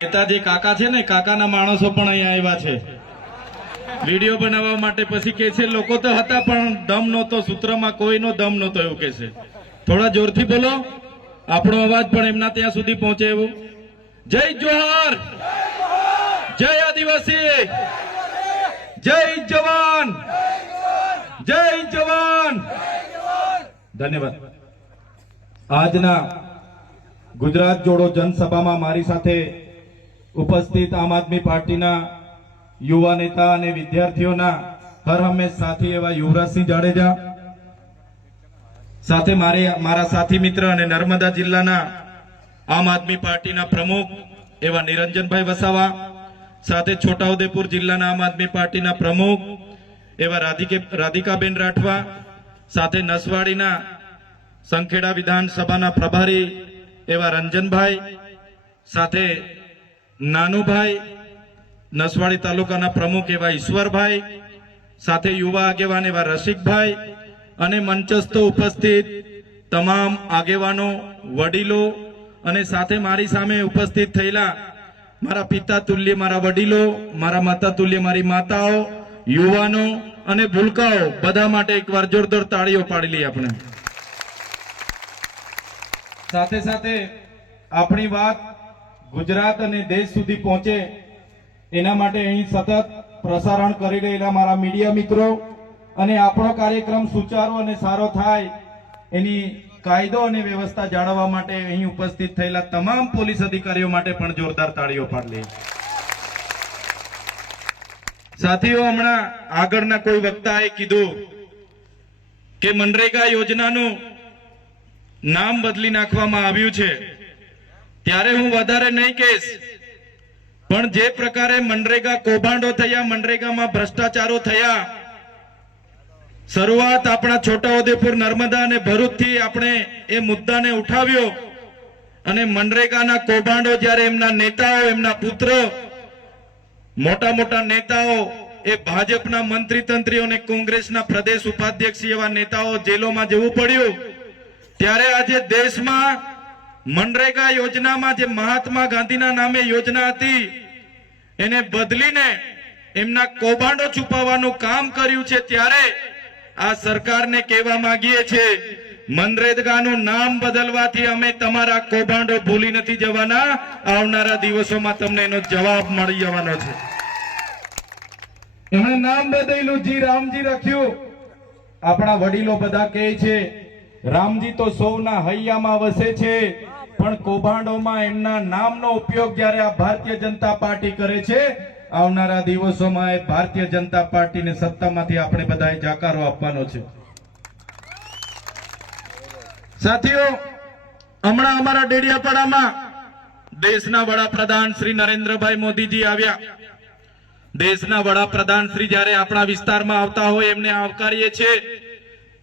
નેતાજી કાકા છે ને, કાકાના માણસો પણ અહીંયા આવ્યા છે વિડીયો બનાવવા માટે। પછી કે છે લોકો તો હતા પણ દમ નહોતો, સૂત્રમાં કોઈનો દમ નહોતો એવું કે છે। થોડા જોરથી બોલો, આપણો અવાજ પણ એમના ત્યાં સુધી પહોંચે એવું। જય જોહાર, જય આદિવાસી, જય જવાન, જય જવાન। ધન્યવાદ। આજના ગુજરાત જોડો જનસભામાં મારી સાથે ઉપસ્થિત આમ આદમી પાર્ટીના યુવા નેતા અને વિદ્યાર્થીઓના હર હંમેશ સાથી એવા યુવરાજસિંહ જાડેજા, સાથે મારા સાથી મિત્ર અને નર્મદા જિલ્લાના આમ આદમી પાર્ટીના પ્રમુખ એવા નિરંજનભાઈ વસાવા, સાથે છોટાઉદેપુર જિલ્લાના આમ આદમી પાર્ટીના પ્રમુખ એવા રાધિકાબેન રાઠવા, સાથે નસવાડીના સંખેડા વિધાનસભાના પ્રભારી એવા રંજનભાઈ, સાથે નાનુભાઈ નસવાડી તાલુકાના પ્રમુખ એવા ઈશ્વરભાઈ, સાથે યુવા આગેવાન એવા રસિકભાઈ અને મંચસ્થ ઉપસ્થિત તમામ આગેવાનો, વડીલો અને સાથે મારી સામે ઉપસ્થિત થયેલા મારા પિતા તુલ્ય મારા વડીલો, મારા માતા તુલ્ય મારી માતાઓ, યુવાનો અને ભૂલકાઓ બધા માટે એકવાર જોરદાર તાળીઓ પાડી લઈએ આપણે। સાથે સાથે આપણી વાત ગુજરાત અને દેશ સુધી પહોંચે એના માટે અહીં સતત પ્રસારણ કરી રહેલા મારા મીડિયા મિત્રો અને આપણો કાર્યક્રમ સુચારો અને સારો થાય એની કાયદો અને વ્યવસ્થા જાળવવા માટે અહીં ઉપસ્થિત થયેલા તમામ પોલીસ અધિકારીઓ માટે પણ જોરદાર તાળીઓ પાડી લઈએ। સાથીઓ, હમણાં આગળના કોઈ વક્તાએ કીધું કે મનરેગા યોજનાનું નામ બદલી નાખવામાં આવ્યું છે, ત્યારે હું વધારે નહીં કહીશ, પણ જે પ્રકારે મનરેગા કૌભાંડો થયા, મનરેગામાં ભ્રષ્ટાચારો થયા, શરૂઆત આપણા છોટાઉદેપુર, નર્મદા અને ભરૂચથી આપણે એ મુદ્દાને ઉઠાવ્યો અને મનરેગાના કૌભાંડો જ્યારે એમના નેતાઓ, એમના પુત્ર, મોટા મોટા નેતાઓ, એ ભાજપના મંત્રી તંત્રીઓ અને કોંગ્રેસના પ્રદેશ ઉપાધ્યક્ષ એવા નેતાઓ જેલોમાં જવું પડ્યું, ત્યારે આજે દેશમાં મનરેગા યોજનામાં જે મહાત્મા ગાંધીના નામે યોજના હતી એને બદલીને એમના કૌભાંડો છુપાવવાનું કામ કર્યું છે। ત્યારે આ સરકારને કહેવા માંગીએ છીએ, મનરેગાનું નામ બદલવાથી અમે તમારા કૌભાંડો ભૂલી નથી જવાના, આવનારા દિવસોમાં તમને એનો જવાબ મળી જવાનો છે। એમણે નામ બદલ્યું, જી રામજી રાખ્યું। આપણા વડીલો બધા કહે છે રામજી તો સૌના હૈયામાં વસે છે, પણ કૌભાંડોમાં એમના નામનો ઉપયોગ જ્યારે આ ભારતીય જનતા પાર્ટી કરે છે, આવનારા દિવસોમાં એ ભારતીય જનતા પાર્ટીને સત્તામાંથી આપણે બધાએ જાકારો આપવાનો છે। સાથીઓ, હમણાં અમારા ડેડિયાપાડામાં દેશના વડાપ્રધાન શ્રી નરેન્દ્રભાઈ મોદીજી આવ્યા। દેશના વડાપ્રધાન શ્રી જ્યારે આપણા વિસ્તારમાં આવતા હોય એમને આવકારીએ છીએ।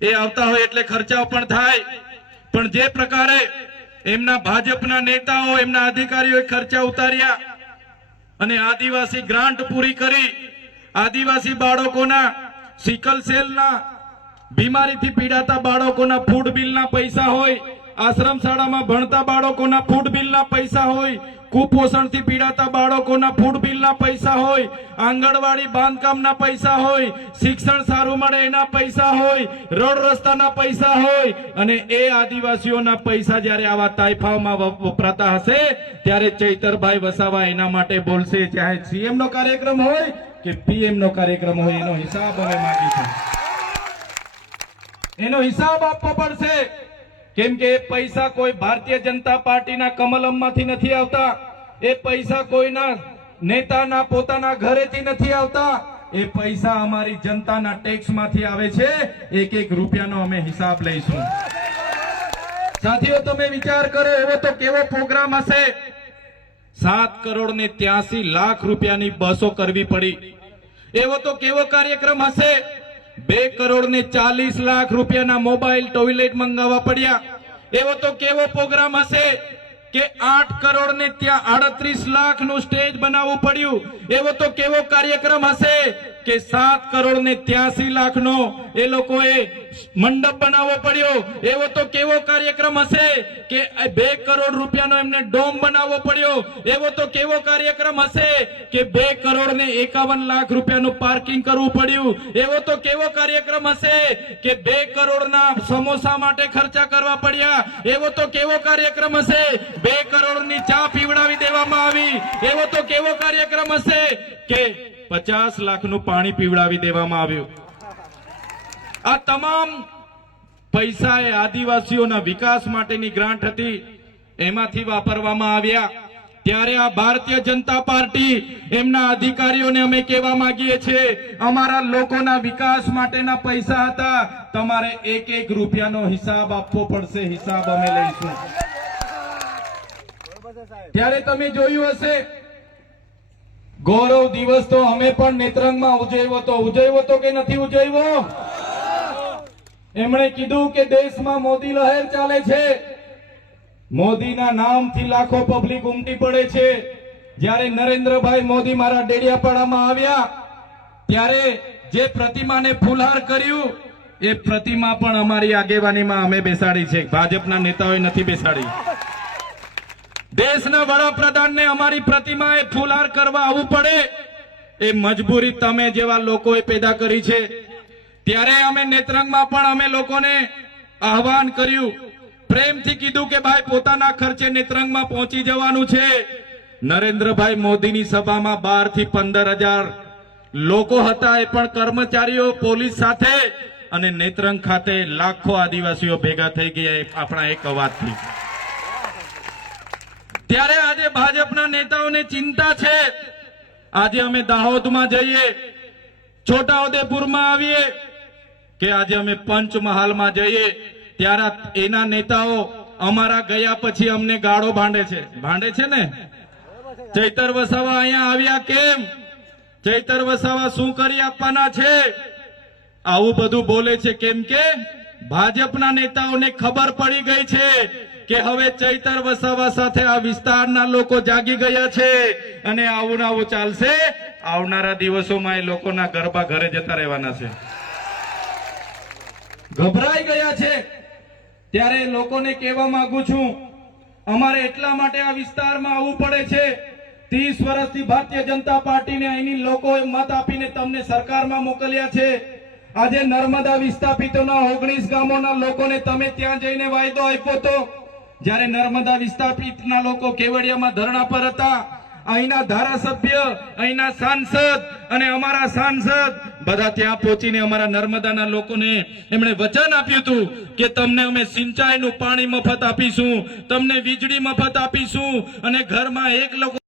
એ આવતા હોય એટલે ખર્ચાઓ પણ થાય, પણ જે પ્રકારે એમના ભાજપના નેતાઓ, એમના અધિકારીઓએ ખર્ચા ઉતાર્યા અને આદિવાસી ગ્રાન્ટ પૂરી કરી, આદિવાસી બાળકોના સિકલ સેલના બીમારીથી પીડાતા બાળકોના ફૂડ બિલના પૈસા હોય, આશ્રમ શાળામાં ભણતા બાળકોના ફૂડ બિલના પૈસા હોય, કુપોષણથી પીડાતા બાળકોના ફૂડ બિલના પૈસા હોય, આંગણવાડી બાંધકામના પૈસા હોય, શિક્ષણ સારું મળે એના પૈસા હોય, રોડ રસ્તાના પૈસા હોય, અને એ આદિવાસીઓના પૈસા જ્યારે આવા તાઇફાઓમાં વપરાતા હશે ત્યારે ચૈતરભાઈ વસાવા એના માટે બોલશે। ચાહે સીએમ નો કાર્યક્રમ હોય કે પીએમ નો કાર્યક્રમ હોય, એનો હિસાબ અમે માંગીશું, એનો હિસાબ આપવો પડશે। કેમ કે એ પૈસા કોઈ ભારતીય જનતા પાર્ટીના કમલમમાંથી નથી આવતા, એ પૈસા કોઈના નેતાના પોતાના ઘરેથી નથી આવતા, એ પૈસા અમારી જનતાના ટેક્સમાંથી આવે છે। એક એક રૂપિયાનો અમે હિસાબ લઈશું। સાથીઓ, તમે વિચાર કરો, એવો તો કેવો પ્રોગ્રામ હશે, 7 કરોડ ને 83 લાખ રૂપિયાની બસો કરવી પડી, એવો તો કેવો કાર્યક્રમ હશે, 2 કરોડ ને 40 લાખ રૂપિયાના મોબાઈલ ટોયલેટ મંગાવવા પડ્યા, એવો તો કેવો પ્રોગ્રામ હશે કે 8 કરોડ ને ત્યાં 38 લાખ નું સ્ટેજ બનાવવું પડ્યું, એવો તો કેવો કાર્યક્રમ હશે કે 7 કરોડ ને 83 લાખનો એ લોકોએ મંડપ બનાવવો પડ્યો. એવો તો કેવો કાર્યક્રમ હશે કે 2 કરોડ રૂપિયાનો એમને ડોમ બનાવવો પડ્યો. એવો તો કેવો કાર્યક્રમ હશે કે 2 કરોડ ને 51 લાખ રૂપિયાનું પાર્કિંગ કરવું પડ્યું. એવો તો કેવો કાર્યક્રમ હશે કે 2 કરોડના સમોસા માટે ખર્ચા કરવા પડ્યા. એવો તો કેવો કાર્યક્રમ હશે 2 કરોડની ચા પીવડાવી દેવામાં આવી. એવો તો કેવો કાર્યક્રમ હશે કે 50 લાખનું પાણી પીવડાવી દેવામાં આવ્યું. આ તમામ પૈસા એ આદિવાસીઓના વિકાસ માટેની ગ્રાન્ટ હતી, એમાંથી વાપરવામાં આવ્યા. ત્યારે આ ભારતીય જનતા પાર્ટી એમના અધિકારીઓને અમે કહેવા માંગીએ છીએ, અમારા લોકોના વિકાસ માટેના પૈસા હતા, તમારે 1-1 રૂપિયાનો હિસાબ આપવો પડશે. હિસાબ અમે લઈશું. ત્યારે તમે જોયું હશે ગૌરવ દિવસ તો અમે પણ નેત્રંગમાં ઉજવ્યો તો કે નથી ઉજવ્યો? એમણે કીધું કે દેશમાં મોદી લહેર ચાલે છે, મોદીના નામથી લાખો પબ્લિક ઉમટી પડે છે. જ્યારે નરેન્દ્રભાઈ મોદી મારા ડેડિયાપાડામાં આવ્યા ત્યારે જે પ્રતિમાને ફૂલહાર કર્યું એ પ્રતિમા પણ અમારી આગેવાનીમાં અમે બેસાડી છે, ભાજપના નેતાઓએ નથી બેસાડી. દેશના વડાપ્રધાનને અમારી પ્રતિમાએ ફૂલહાર કરવા આવવું પડે એ મજબૂરી તમે જેવા લોકોએ પેદા કરી છે. ત્યારે અમે નેત્રંગમાં પણ અમે લોકોને આહવાન કર્યું, પ્રેમથી કીધું કે ભાઈ પોતાના ખર્ચે નેત્રંગમાં પહોંચી જવાનું છે. નરેન્દ્રભાઈ મોદીની સભામાં 12 થી 15,000 લોકો હતા, એ પણ કર્મચારીઓ પોલીસ સાથે, અને નેત્રંગ ખાતે લાખો આદિવાસીઓ ભેગા થઈ ગયા આપણા એક અવાજથી. ત્યારે આજે ભાજપના નેતાઓને ચિંતા છે. આજે અમે દાહોદમાં જઈએ, છોટાઉદેપુરમાં આવીએ, કે આજે અમે પંચમહાલમાં જઈએ, ત્યારે એના નેતાઓ અમારા ગયા પછી અમને ગાળો ભાંડે છે ને. ચૈતર વસાવા અહીંયા આવ્યા કેમ? ચૈતર વસાવા શું કરી આપવાના છે? આવું બધું બોલે છે કેમ કે ભાજપના નેતાઓને ખબર પડી ગઈ છે કે હવે ચૈતર વસાવા સાથે આ વિસ્તારના લોકો જાગી ગયા છે, અને આવું ને આવું ચાલશે. આવનારા દિવસોમાં એ લોકોના ગરબા ઘરે જતા રહેવાના છે. ગભરાઈ ગયા છે. ત્યારે લોકોને કહેવા માંગુ છું, અમારે એટલા માટે આ વિસ્તારમાં આવવું પડે છે. 30 વર્ષથી ભારતીય જનતા પાર્ટીને અહીંની લોકોએ મત આપીને તમને સરકારમાં મોકલ્યા છે. આજે નર્મદા વિસ્થાપિતોના 19 ગામોના લોકોને તમે ત્યાં જઈને વાયદો આપ્યો હતો. જ્યારે નર્મદા વિસ્થાપિતના લોકો કેવડિયામાં ધરણા પર હતા, અહીંના ધારાસભ્ય, અહીંના સાંસદ અને અમારા સાંસદ બધા ત્યાં પહોંચીને અમારા નર્મદાના લોકોને એમણે વચન આપ્યું હતું કે તમને અમે સિંચાઈનું પાણી મફત આપીશું, તમને વીજળી મફત આપીશું, અને ઘરમાં 1 લોકો